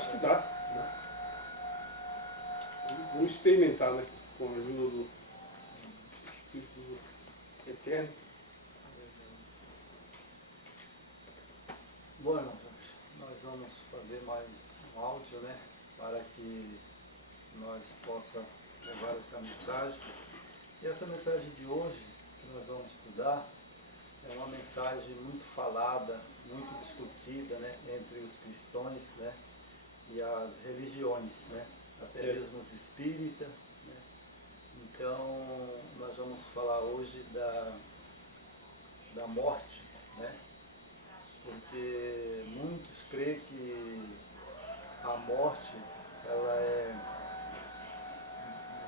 acho que dá, né? Vamos experimentar, né? Com a ajuda do Espírito Eterno. Bom, irmãos, nós vamos fazer mais um áudio, né? Para que nós possamos levar essa mensagem. E essa mensagem de hoje, que nós vamos estudar, é uma mensagem muito falada, muito discutida, né? Entre os cristãos, né? E as religiões, né? Até mesmo os espíritas, né? Então, nós vamos falar hoje da morte, né? Porque muitos creem que a morte, ela é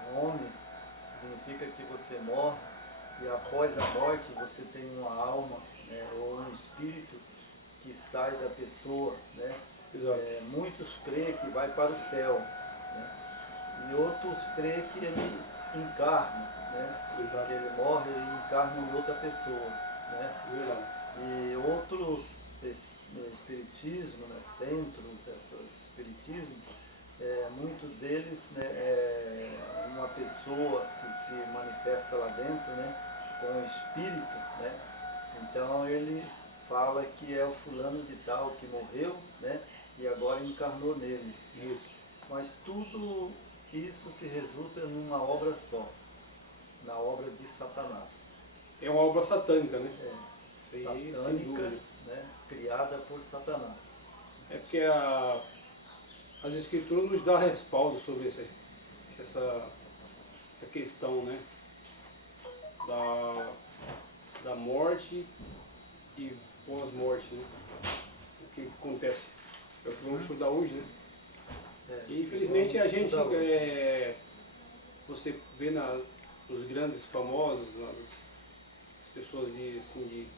um nome, significa que você morre e após a morte você tem uma alma, né? Ou um espírito que sai da pessoa, né? Muitos creem que vai para o céu, né? E outros creem que ele encarna, né? Que ele morre e encarna em outra pessoa, né? E outros espiritismo, né? Centros, esses espiritismo, muitos deles, né? É uma pessoa que se manifesta lá dentro, né? Com o espírito, né? Então ele fala que é o fulano de tal que morreu, né? E agora encarnou nele. Isso. Mas tudo isso se resulta numa obra só, na obra de Satanás. É uma obra satânica, né? Satânica, né? Criada por Satanás. É porque as escrituras nos dão respaldo sobre essa questão, né? Da morte e pós-morte, né? O que acontece. É o que vamos estudar hoje, né? E infelizmente a gente, você vê nos grandes famosos, as pessoas que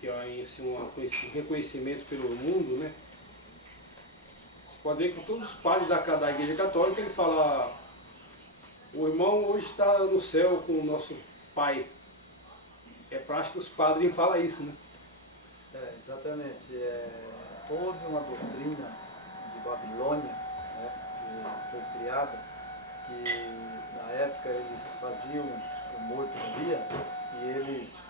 têm assim, um reconhecimento pelo mundo, né? Você pode ver que todos os padres da Igreja Católica, ele fala, o irmão hoje está no céu com o nosso Pai. É prático que os padres falam isso, né? Exatamente. Houve uma doutrina de Babilônia, né, que foi criada, que na época eles faziam o morto morria e eles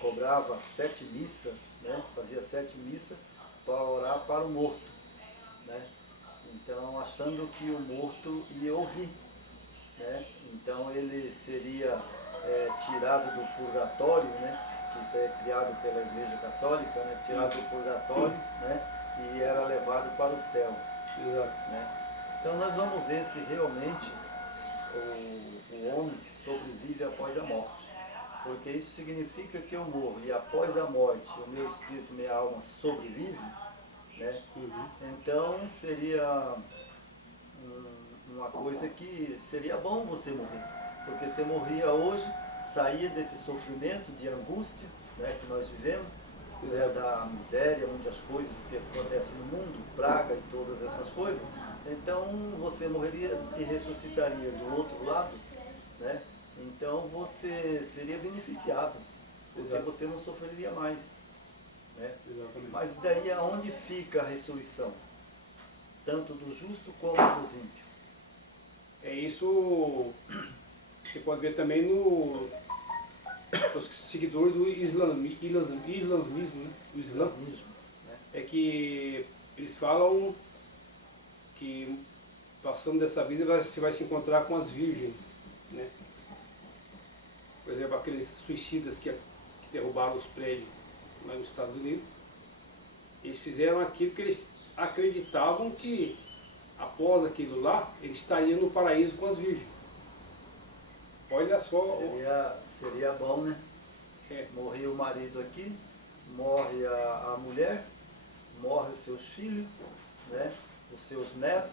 cobravam 7 missas, né, fazia 7 missas para orar para o morto, né? Então achando que o morto ia ouvir, né? Então ele seria tirado do purgatório, né? Que isso é criado pela Igreja Católica, né? Tirado do purgatório, né? E era levado para o céu. Exato. Né? Então nós vamos ver se realmente o homem sobrevive após a morte. Porque isso significa que eu morro e após a morte o meu espírito, minha alma sobrevive, né? Então seria uma coisa que seria bom você morrer. Porque você morria hoje, saía desse sofrimento de angústia, né, que nós vivemos, da miséria, muitas coisas que acontecem no mundo, praga e todas essas coisas. Então você morreria e ressuscitaria do outro lado, né? Então você seria beneficiado, porque você não sofreria mais, né? Mas daí aonde fica a ressurreição? Tanto do justo como dos ímpios. Isso você pode ver também os seguidores do islamismo, né? O islamismo, né? É que eles falam que passando dessa vida você vai se encontrar com as virgens, né? Por exemplo, aqueles suicidas que derrubaram os prédios lá nos Estados Unidos, eles fizeram aquilo que eles acreditavam que após aquilo lá, eles estariam no paraíso com as virgens. Olha só. Seria bom, né? Morria o marido aqui, morre a mulher, morre os seus filhos, né? Os seus netos,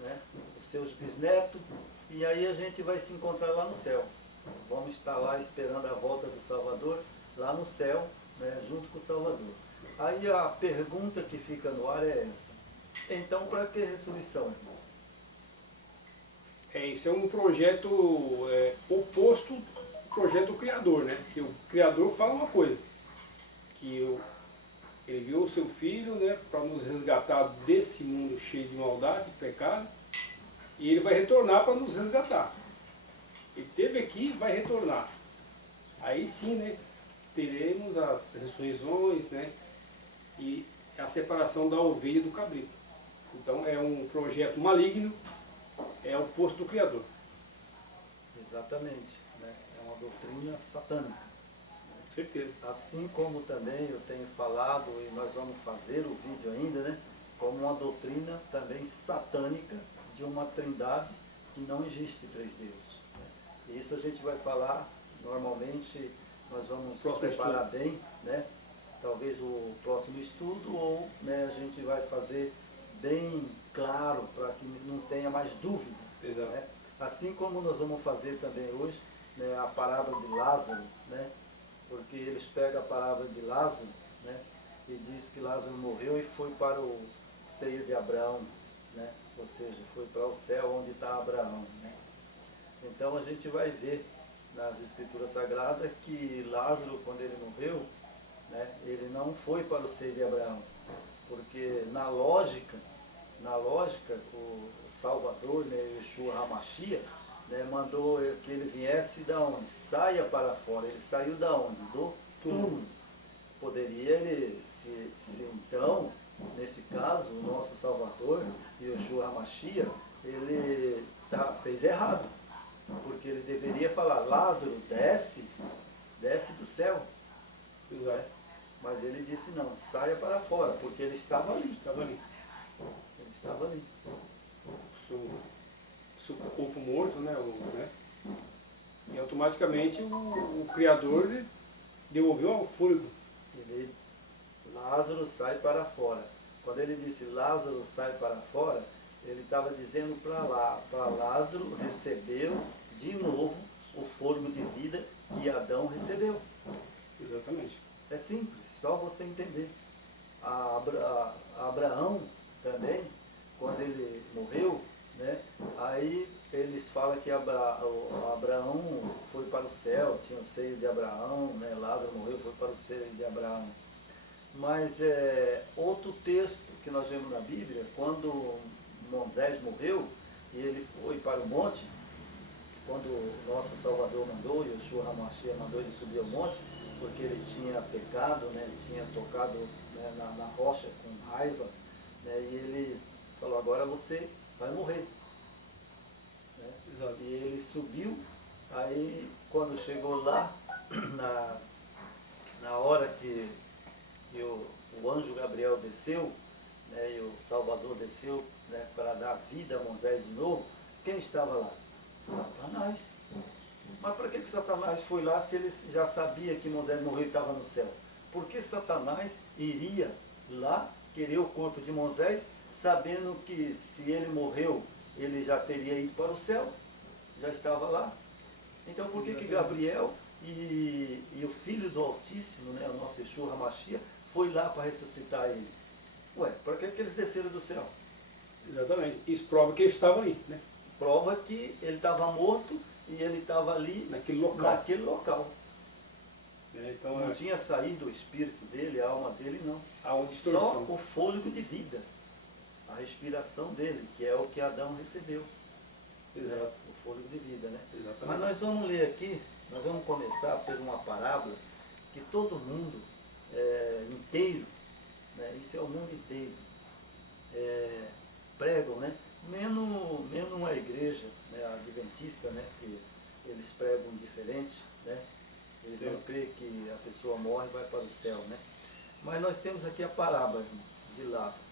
né? Os seus bisnetos, e aí a gente vai se encontrar lá no céu. Vamos estar lá esperando a volta do Salvador, lá no céu, né? Junto com o Salvador. Aí a pergunta que fica no ar é essa. Então, para que ressurreição, irmão? Isso é um projeto oposto ao projeto do Criador, né? Que o Criador fala uma coisa, que Ele enviou o seu Filho, né, para nos resgatar desse mundo cheio de maldade, de pecado, e ele vai retornar para nos resgatar. Ele esteve aqui e vai retornar. Aí sim, né, teremos as ressurreições, né, e a separação da ovelha do cabrito. Então é um projeto maligno, é o oposto do Criador. Exatamente, né? É uma doutrina satânica. Com certeza. Assim como também eu tenho falado, e nós vamos fazer o vídeo ainda, né? Como uma doutrina também satânica de uma trindade que não existe três deuses. Né? Isso a gente vai falar, normalmente nós vamos preparar bem, né? Talvez o próximo estudo, ou né, a gente vai fazer bem claro para que não tenha mais dúvida. Exato. Né? Assim como nós vamos fazer também hoje, né, a parábola de Lázaro, né? Porque eles pegam a palavra de Lázaro, né, e diz que Lázaro morreu e foi para o seio de Abraão, né, ou seja, foi para o céu onde está Abraão. Né. Então a gente vai ver nas Escrituras Sagradas que Lázaro, quando ele morreu, né, ele não foi para o seio de Abraão, porque na lógica o Salvador, né, Yeshua HaMashiach, né, mandou que ele viesse da onde? Saia para fora. Ele saiu da onde? Do túmulo. Poderia ele, se então, nesse caso, o nosso Salvador, Yeshua HaMashiach, ele fez errado. Porque ele deveria falar, Lázaro, desce do céu. Exato. Mas ele disse não, saia para fora, porque ele estava ali. Ele estava ali. O corpo morto, né? E automaticamente o Criador devolveu ao fôlego. Lázaro sai para fora. Quando ele disse Lázaro sai para fora, ele estava dizendo para Lázaro recebeu de novo o fôlego de vida que Adão recebeu. Exatamente. É simples, só você entender. Abraão também, quando ele morreu, né, aí eles falam que Abraão foi para o céu, tinha o seio de Abraão, né, Lázaro morreu, foi para o seio de Abraão. Mas outro texto que nós vemos na Bíblia, quando Moisés morreu e ele foi para o monte, quando o nosso Salvador mandou, Yeshua HaMashiach mandou ele subir ao monte, porque ele tinha pecado, né, ele tinha tocado, né, na rocha com raiva, né, e ele falou, agora você vai morrer. Né? Exato. E ele subiu, aí quando chegou lá, na hora que o anjo Gabriel desceu, né, e o Salvador desceu, né, para dar vida a Moisés de novo, quem estava lá? Satanás. Mas para que Satanás foi lá se ele já sabia que Moisés morreu e estava no céu? Por que Satanás iria lá querer o corpo de Moisés, sabendo que se ele morreu, ele já teria ido para o céu? Já estava lá. Então por que Gabriel e o Filho do Altíssimo, né, o nosso Yeshua HaMashiach, foi lá para ressuscitar ele? Ué, para que eles desceram do céu? Exatamente. Isso prova que ele estava ali, né? Prova que ele estava morto e ele estava ali naquele local. Então, não tinha saído o espírito dele, a alma dele, não. Há uma distorção. Só o fôlego de vida, a respiração dele, que é o que Adão recebeu. Exato. Né? O fôlego de vida, né? Exatamente. Mas nós vamos ler aqui, nós vamos começar por uma parábola que todo mundo inteiro, né? Isso é o mundo inteiro, pregam, né? Menos uma igreja, né, adventista, né, que eles pregam diferente, né? Eles não creem que a pessoa morre e vai para o céu, né? Mas nós temos aqui a parábola de Lázaro.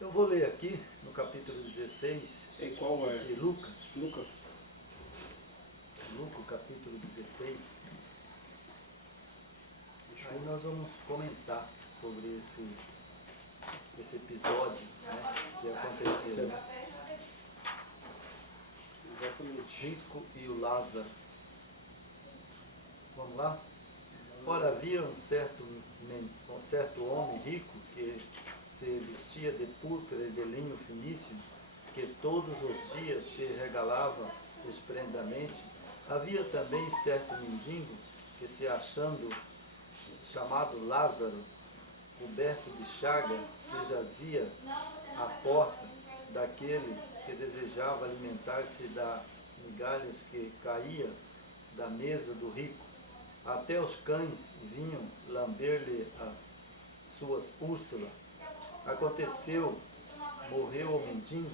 Eu vou ler aqui no capítulo 16 de Lucas. Lucas, capítulo 16. Aí nós vamos comentar sobre esse episódio, né, que aconteceu. Exatamente. Rico e o Lázaro. Vamos lá? Ora, havia um certo homem rico que se vestia de púrpura e de linho finíssimo, que todos os dias se regalava esplendidamente. Havia também certo mendigo que, se achando chamado Lázaro, coberto de chaga, que jazia à porta daquele que desejava alimentar-se das migalhas que caía da mesa do rico. Até os cães vinham lamber-lhe as suas úrsulas. Aconteceu, morreu o mendigo,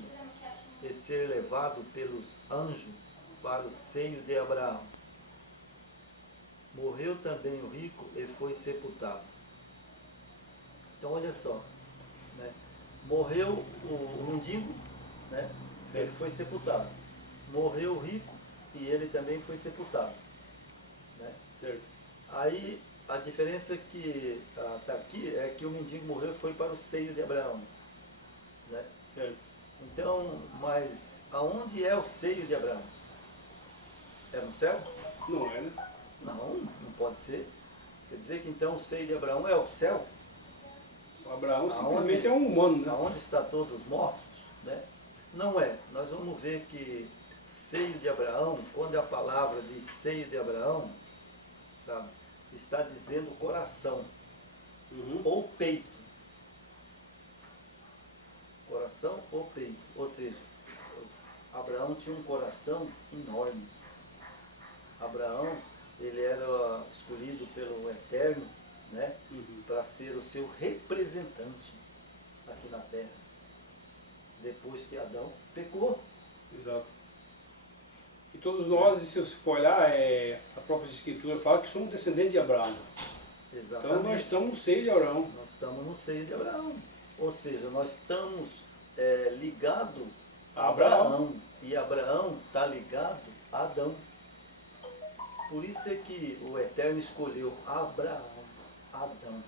e ser levado pelos anjos para o seio de Abraão. Morreu também o rico e foi sepultado. Então olha só, né? Morreu o mendigo, né? Ele foi sepultado. Morreu o rico e ele também foi sepultado. Né? Certo. Aí a diferença que está aqui é que o mendigo morreu e foi para o seio de Abraão. Né? Certo. Então, mas aonde é o seio de Abraão? É no céu? Não é, né? Não pode ser. Quer dizer que então o seio de Abraão é o céu? O Abraão Aonde- simplesmente é um humano, né? Aonde está todos os mortos? Né? Não é. Nós vamos ver que seio de Abraão, quando a palavra diz seio de Abraão, sabe, está dizendo coração Uhum. ou peito. Coração ou peito. Ou seja, Abraão tinha um coração enorme. Abraão, ele era escolhido pelo Eterno, né, Uhum. para ser o seu representante aqui na terra. Depois que Adão pecou. Exato. E todos nós, se você for olhar, a própria Escritura fala que somos descendentes de Abraão. Exatamente. Então nós estamos no seio de Abraão. Nós estamos no seio de Abraão. Ou seja, nós estamos ligados a Abraão. E Abraão está ligado a Adão. Por isso é que o Eterno escolheu Abraão, Adão,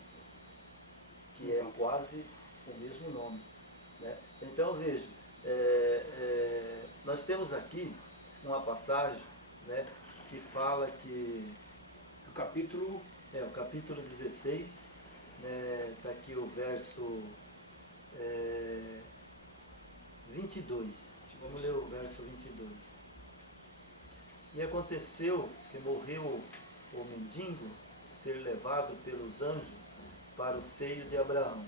que é quase o mesmo nome. Né? Então veja, nós temos aqui uma passagem, né, que fala que O capítulo o capítulo 16, está aqui o verso 22. Vamos ler o verso 22. E aconteceu que morreu o mendigo, ser levado pelos anjos para o seio de Abraão.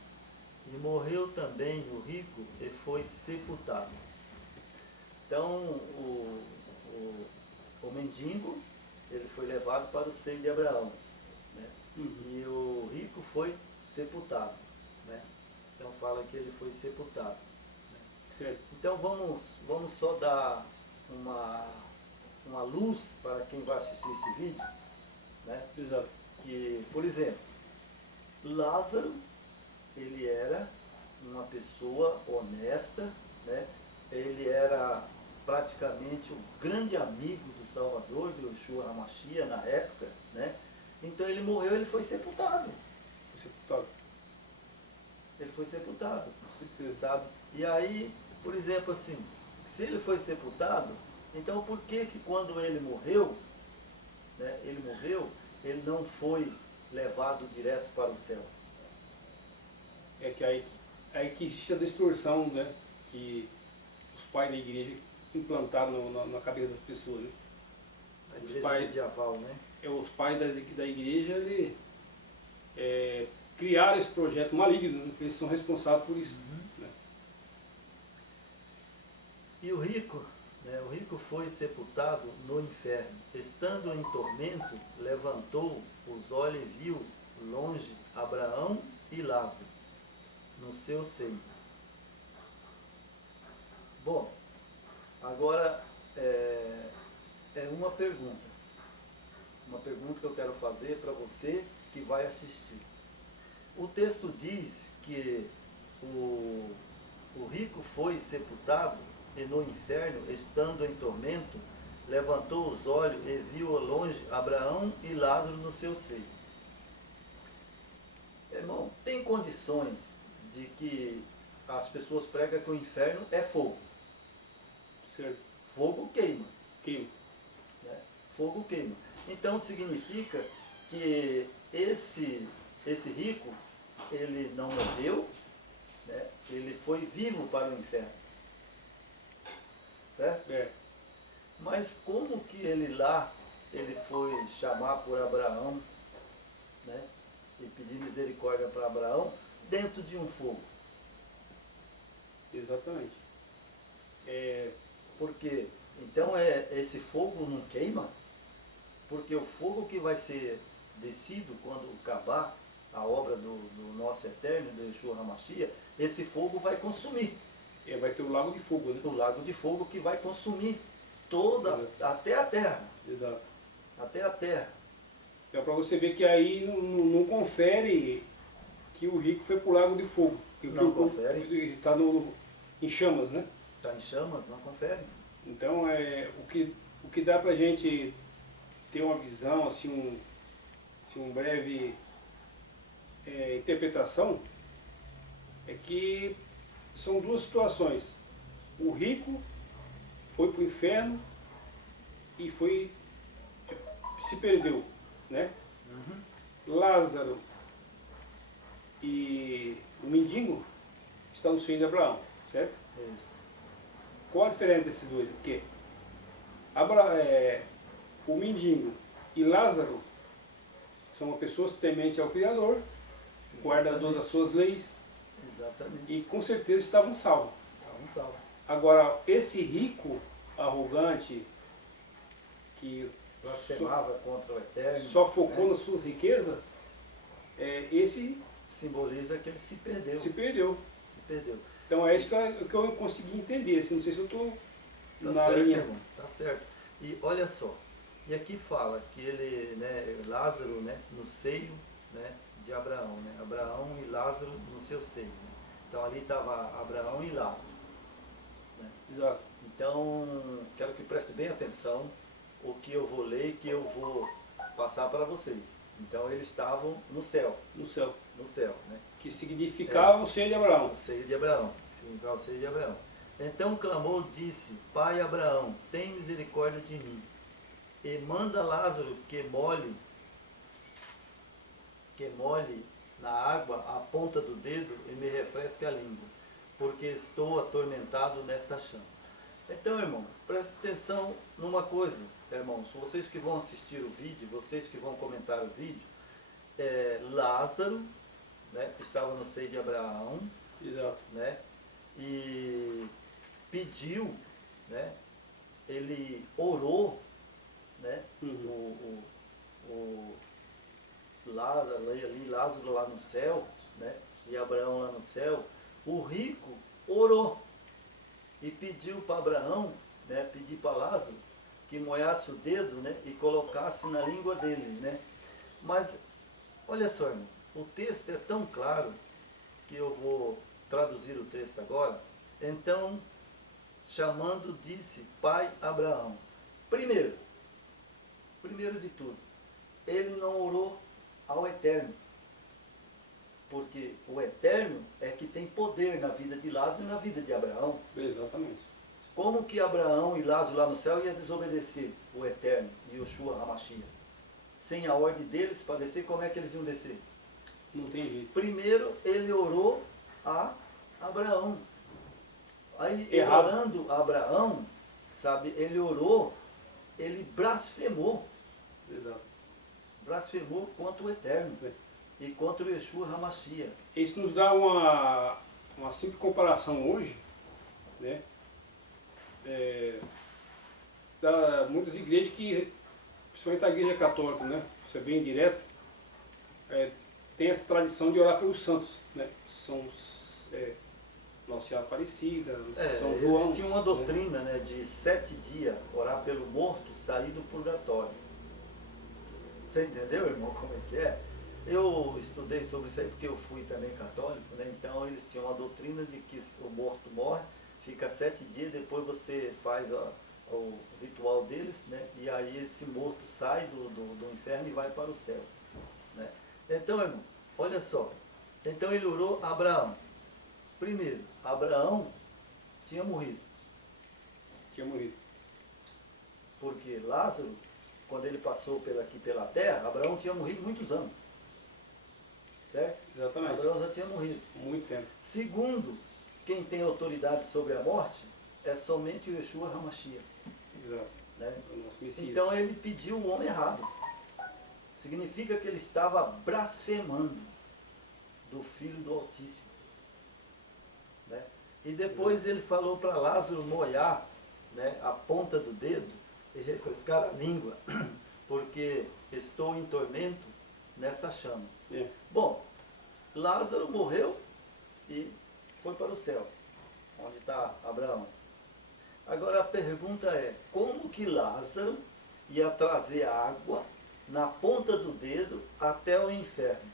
E morreu também o rico e foi sepultado. Então, o mendigo, ele foi levado para o seio de Abraão. Né? E o rico foi sepultado. Né? Então fala que ele foi sepultado. Né? certo. Então vamos só dar uma luz para quem vai assistir esse vídeo. Né? Exato. Que, por exemplo, Lázaro, ele era uma pessoa honesta, né? Ele era praticamente o grande amigo do Salvador, de Yeshua HaMashiach na época, né? Então ele morreu, ele foi sepultado. Foi sepultado. Ele foi sepultado, Com certeza. sabe? E aí, por exemplo, assim, se ele foi sepultado, então por que quando ele morreu, né, ele não foi levado direto para o céu? É que aí que existe a distorção, né? Que os pais da igreja implantaram na cabeça das pessoas, né? A Os igreja pais- medieval, né? Os pais da igreja, criaram esse projeto maligno, né? Eles são responsáveis por isso. Né? E o rico, né, o rico foi sepultado no inferno. Estando em tormento, levantou os olhos e viu longe Abraão e Lázaro no seu seio. Bom, agora é uma pergunta que eu quero fazer para você que vai assistir. O texto diz que o rico foi sepultado e no inferno, estando em tormento, levantou os olhos e viu ao longe Abraão e Lázaro no seu seio. Irmão, tem condições de que as pessoas pregam que o inferno é fogo. Certo? Fogo queima. Queima. Né? Fogo queima. Então significa que esse rico, ele não morreu, né? Ele foi vivo para o inferno. Certo? É. Mas como que ele foi chamar por Abraão, né? e pedir misericórdia para Abraão dentro de um fogo. Exatamente. Porque, então, esse fogo não queima, porque o fogo que vai ser descido quando acabar a obra do nosso Eterno, do Yeshua HaMashiach, esse fogo vai consumir. Vai ter o lago de fogo, né? O lago de fogo que vai consumir toda, até a terra. Exato. Até a terra. Então, para você ver que aí não confere que o rico foi para o lago de fogo. Não confere. Está em chamas, né? Está em chamas, não confere. Então, o que dá para a gente ter uma visão, assim, um breve interpretação, é que são duas situações. O rico foi para o inferno e se perdeu, né? Lázaro e o mendigo estão no sonho de Abraão, certo? Isso. Qual a diferença desses dois? Porque o mendigo e Lázaro são pessoas tementes ao Criador, guardador das suas leis. Exatamente. E com certeza estavam salvos. Estavam salvos. Agora, esse rico, arrogante, que blasfemava contra o Eterno, só focou nas suas riquezas, esse simboliza que ele se perdeu. se perdeu. Se perdeu. Então é isso que eu consegui entender. Assim, não sei se eu estou Tá na certo, linha. irmão. Tá certo. E olha só, e aqui fala que ele, né, Lázaro, né, no seio, né, de Abraão, né? Abraão e Lázaro no seu seio. Né? Então ali estava Abraão e Lázaro. Né? Exato. Então, quero que preste bem atenção o que eu vou ler e que eu vou passar para vocês. Então eles estavam no céu. No céu. No céu, né? Que significava o seio de Abraão. O seio de Abraão. Significava o seio de Abraão. Então clamou, disse, Pai Abraão, tem misericórdia de mim. E manda Lázaro que molhe na água a ponta do dedo e me refresque a língua, porque estou atormentado nesta chama. Então, irmão, preste atenção numa coisa, irmãos, vocês que vão assistir o vídeo, vocês que vão comentar o vídeo, Lázaro, né, estava no seio de Abraão, Exato. né, e pediu, né, ele orou, né, Lázaro lá no céu, né, e Abraão lá no céu, o rico orou e pediu para Abraão, né, pedir para Lázaro que molhasse o dedo, né, e colocasse na língua dele, né. Mas olha só, irmão, o texto é tão claro que eu vou traduzir o texto agora. Então, chamando, disse, Pai Abraão. Primeiro de tudo, ele não orou ao Eterno, porque o Eterno é que tem poder na vida de Lázaro e na vida de Abraão. Exatamente. Como que Abraão e Lázaro lá no céu iam desobedecer o Eterno e Yeshua HaMashiach? Sem a ordem deles para descer, como é que eles iam descer? Não tem jeito. Primeiro ele orou a Abraão. Aí, Errado. orando a Abraão, sabe, ele orou, ele blasfemou. Exato. Blasfemou contra o Eterno e contra o Yeshua HaMashiach. Isso nos dá uma simples comparação hoje, né? Da muitas igrejas que, principalmente a igreja católica, né? Isso é bem direto, tem essa tradição de orar pelos santos, né? São Nossa Senhora Aparecida, São João. Eles tinham uma doutrina, né, de 7 dias orar pelo morto sair do purgatório. Você entendeu, irmão, como é que é? Eu estudei sobre isso aí porque eu fui também católico, né? Então eles tinham uma doutrina de que o morto morre, fica 7 dias, depois você faz o ritual deles, né? E aí esse morto sai do inferno e vai para o céu, né? Então, irmão, olha só. Então ele orou a Abraão. Primeiro, Abraão tinha morrido. Tinha morrido. Porque Lázaro, quando ele passou aqui pela terra, Abraão tinha morrido muitos anos. Certo? Exatamente. Abraão já tinha morrido. Muito tempo. Segundo, quem tem autoridade sobre a morte é somente o Yeshua HaMashiach. Exato. Né? O nosso Messias. Então ele pediu o homem errado. significa que ele estava blasfemando do Filho do Altíssimo. Né? E depois ele falou para Lázaro molhar, né, a ponta do dedo e refrescar a língua, porque estou em tormento nessa chama. Bom, Lázaro morreu e foi para o céu, onde está Abraão. Agora a pergunta é, como que Lázaro ia trazer água na ponta do dedo até o inferno?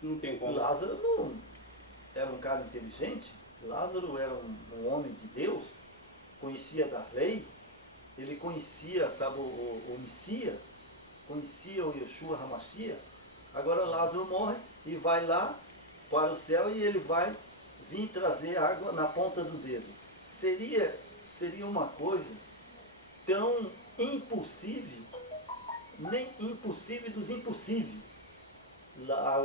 Não tem como. Lázaro não era um cara inteligente, Lázaro era um homem de Deus, conhecia da lei, ele conhecia, sabe, o Messias, conhecia o Yeshua HaMashiach. Agora Lázaro morre e vai lá para o céu e ele vai vir trazer água na ponta do dedo. Seria uma coisa tão impossível, nem impossível dos impossíveis.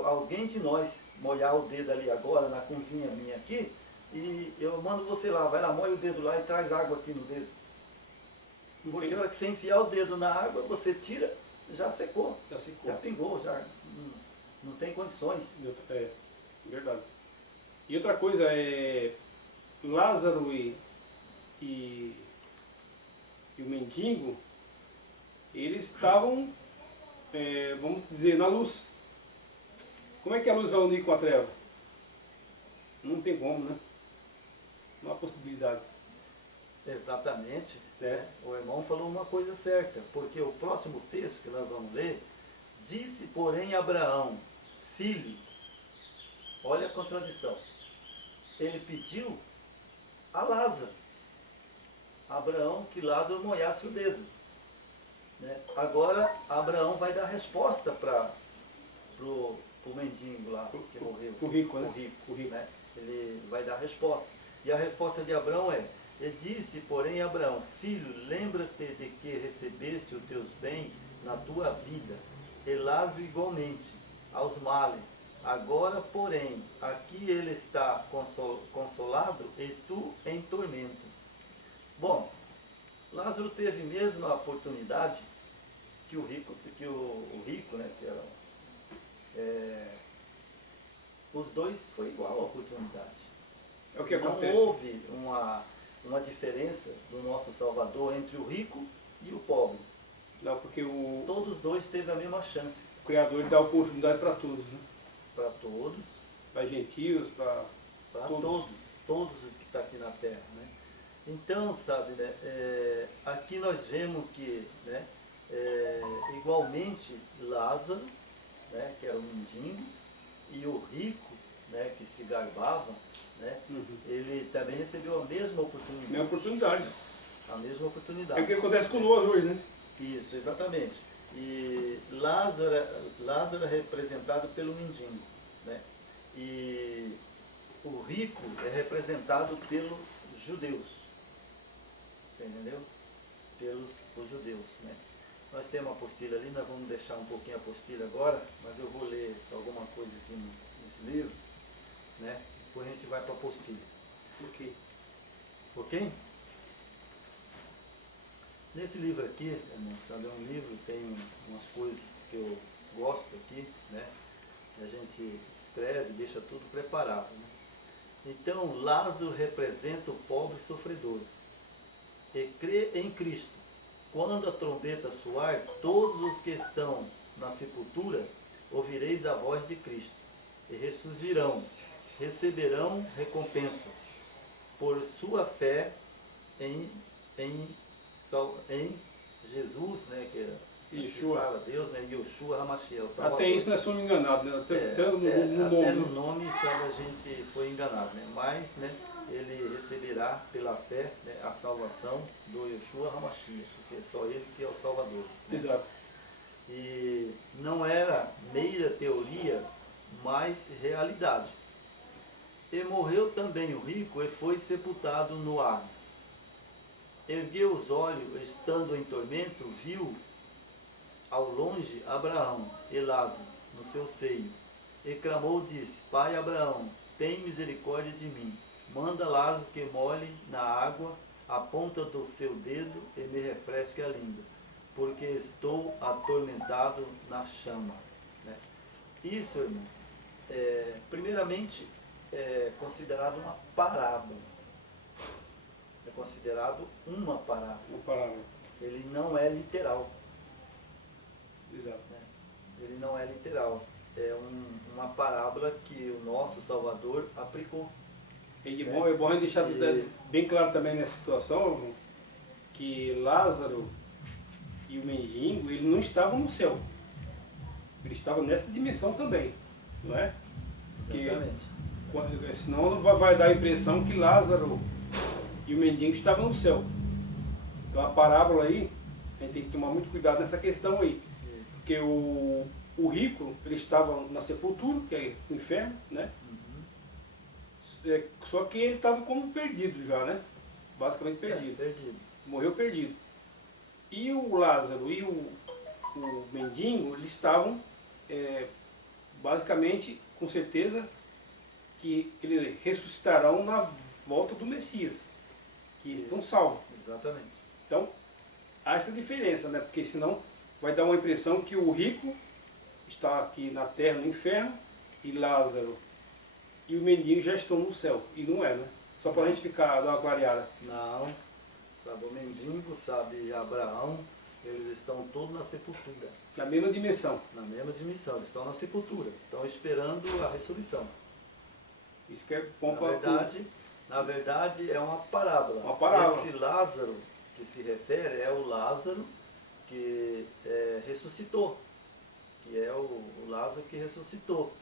Alguém de nós molhar o dedo ali agora, na cozinha minha aqui, e eu mando você lá, vai lá, molha o dedo lá e traz água aqui no dedo. Porque na hora que você enfiar o dedo na água, você tira, já secou, já pingou, já não tem condições. É, verdade. E outra coisa é, Lázaro e o mendigo, eles estavam, vamos dizer, na luz. Como é que a luz vai unir com a treva? Não tem como, né? Não há possibilidade. Exatamente. O irmão falou uma coisa certa, porque o próximo texto que nós vamos ler, disse, porém, Abraão, filho, olha a contradição, ele pediu a Lázaro, Abraão, que Lázaro molhasse o dedo. Né? Agora, Abraão vai dar resposta para o mendigo lá, que morreu. O rico, né? O rico, né? Ele vai dar resposta. E a resposta de Abraão é, ele disse, porém, Abraão, filho, lembra-te de que recebeste os teus bens na tua vida, e Lázaro igualmente, aos males. Agora, porém, aqui ele está consolado e tu em tormento. Bom, Lázaro teve mesmo a oportunidade que o rico, né, que era, os dois foi igual a oportunidade. É o que acontece. Não houve uma diferença do nosso Salvador entre o rico e o pobre. Não, porque todos os dois teve a mesma chance. O Criador ele dá oportunidade para todos, né? Para todos. Para gentios, para todos os que estão aqui na terra, né? Então, sabe, né, aqui nós vemos que, né, igualmente Lázaro, né, que era um mendigo, e o rico, né, que se garbava, né, ele também recebeu a mesma oportunidade. Mesma oportunidade. A mesma oportunidade. É o que acontece conosco hoje, né? Isso, exatamente. E Lázaro é representado pelo mendigo, né? E o rico é representado pelos judeus. Você entendeu? Pelos os judeus, né? Nós temos uma apostila ali, nós vamos deixar um pouquinho a apostila agora, mas eu vou ler alguma coisa aqui nesse livro, né? Depois a gente vai para a apostila. Ok. Ok? Nesse livro aqui, sabe, é um livro, tem umas coisas que eu gosto aqui, né? A gente escreve, deixa tudo preparado, né? Então, Lázaro representa o pobre sofredor. E crê em Cristo. Quando a trombeta soar, todos os que estão na sepultura ouvireis a voz de Cristo e ressurgirão, receberão recompensas por sua fé em Jesus, né, que Yeshua. fala Deus, né, Yeshua HaMashiach, o Salvador. Até isso nós somos enganados, né? Até no nome, sabe, a gente foi enganado, né? Mas, né, ele receberá pela fé, né, a salvação do Yeshua HaMashiach, porque é só ele que é o Salvador. Né? Exato. E não era meira teoria, mas realidade. E morreu também o rico e foi sepultado no Hades. Ergueu os olhos, estando em tormento, viu ao longe Abraão e Lázaro no seu seio. E clamou, disse, Pai Abraão, tem misericórdia de mim. Manda Lázaro que molhe na água a ponta do seu dedo e me refresque a língua, porque estou atormentado na chama. Né? Isso, irmão, primeiramente, é considerado uma parábola. É considerado uma parábola. Uma parábola. Ele não é literal. Exato. Né? Ele não é literal. É uma parábola que o nosso Salvador aplicou. E é bom deixar bem claro também nessa situação, irmão, que Lázaro e o mendigo, eles não estavam no céu. Eles estavam nessa dimensão também, não é? Exatamente. Senão vai dar a impressão que Lázaro e o mendigo estavam no céu. Então a parábola aí, a gente tem que tomar muito cuidado nessa questão aí. Isso. Porque o rico, ele estava na sepultura, que é o inferno, né? Só que ele estava como perdido já, né? Basicamente perdido. Perdido. Morreu perdido. E o Lázaro e o mendigo, eles estavam basicamente, com certeza, que eles ressuscitarão na volta do Messias, que estão salvos. Exatamente. Então, há essa diferença, né? Porque senão vai dar uma impressão que o rico está aqui na terra, no inferno, e Lázaro e o mendigo já estão no céu. E não é, né? Só para a gente dar uma clareada. Não. Sabe o mendigo, sabe Abraão, eles estão todos na sepultura. Na mesma dimensão. Na mesma dimensão, eles estão na sepultura. Estão esperando a ressurreição. Isso que é bom Na verdade, é uma parábola. Uma parábola. Esse Lázaro que se refere é o Lázaro que ressuscitou. Que é o Lázaro que ressuscitou.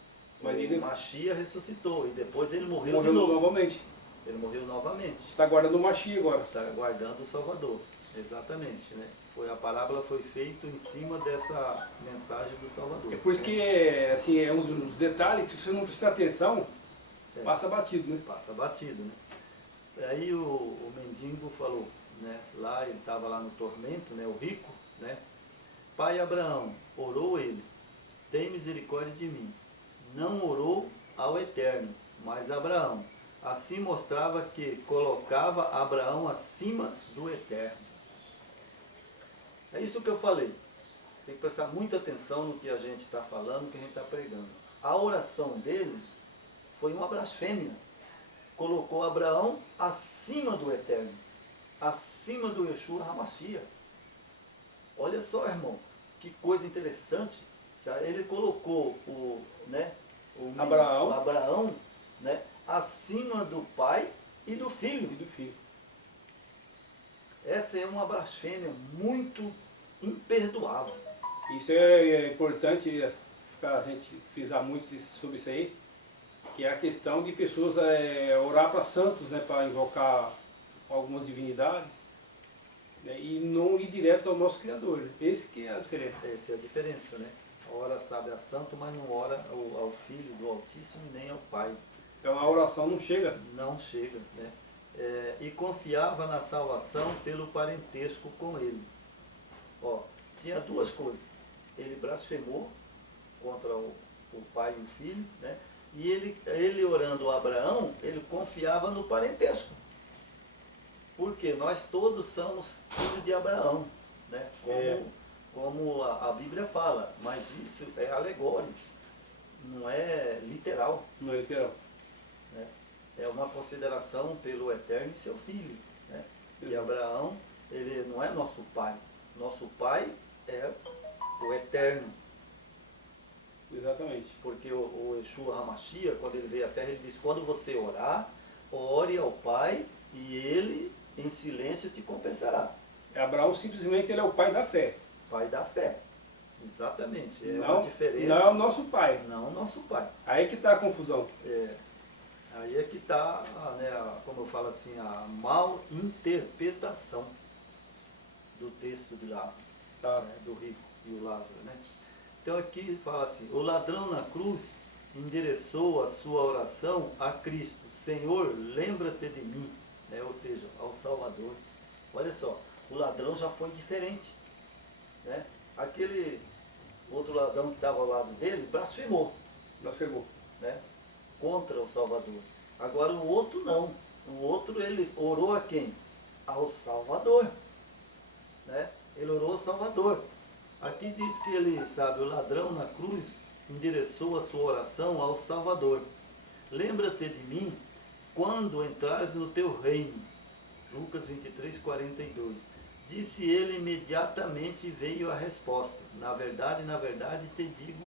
Mas o Mashiach ressuscitou e depois ele morreu de morreu novo. novamente. Ele morreu novamente. Está guardando o Mashiach agora. Está aguardando o Salvador. Exatamente. Né? A parábola foi feita em cima dessa mensagem do Salvador. É por isso que assim, uns detalhes que se você não prestar atenção, passa batido, né? Passa batido, né? Aí o mendigo falou, né? Lá ele estava lá no tormento, né? O rico, né? Pai Abraão, orou ele, tem misericórdia de mim. Não orou ao Eterno, mas Abraão. Assim mostrava que colocava Abraão acima do Eterno. É isso que eu falei. Tem que prestar muita atenção no que a gente está falando, no que a gente está pregando. A oração dele foi uma blasfêmia. Colocou Abraão acima do Eterno, acima do Yeshua HaMashiach. Olha só, irmão, que coisa interessante. Ele colocou o Abraão, né, acima do pai e do filho. Essa é uma blasfêmia muito imperdoável. Isso é importante a gente frisar muito sobre isso aí, que é a questão de pessoas orar para santos, né, para invocar algumas divindades, né, e não ir direto ao nosso Criador. Esse que é a diferença. Essa é a diferença, né? Ora, sabe, a santo, mas não ora ao Filho do Altíssimo nem ao Pai. Então a oração não chega. Não chega, né? E confiava na salvação pelo parentesco com ele. Ó, tinha duas coisas. Ele blasfemou contra o pai e o filho, né? E ele orando a Abraão, ele confiava no parentesco. Porque nós todos somos filhos de Abraão, né? Como a Bíblia fala, mas isso é alegórico, não é literal. Não é literal. Né? É uma consideração pelo Eterno e seu filho. Né? E Abraão, ele não é nosso pai. Nosso pai é o Eterno. Exatamente. Porque o Yeshua HaMashiach, quando ele veio à Terra, ele disse, quando você orar, ore ao Pai e ele, em silêncio, te compensará. Abraão simplesmente ele é o pai da fé. Pai da fé. Exatamente. É não, uma diferença. Não é o nosso pai. Não o nosso pai. Aí que está a confusão. Aí é que está, né, como eu falo assim, a mal interpretação do texto de Lázaro, né, do rico e o Lázaro. Né? Então aqui fala assim, o ladrão na cruz endereçou a sua oração a Cristo. Senhor, lembra-te de mim. Né? Ou seja, ao Salvador. Olha só, o ladrão já foi diferente. Né? Aquele outro ladrão que estava ao lado dele blasfemou. Né? Contra o Salvador. Agora o outro não. O outro ele orou a quem? Ao Salvador. Né? Ele orou ao Salvador. Aqui diz que ele, sabe, o ladrão na cruz endereçou a sua oração ao Salvador. Lembra-te de mim quando entrares no teu reino. Lucas 23, 42. Disse ele, imediatamente veio a resposta. Na verdade, te digo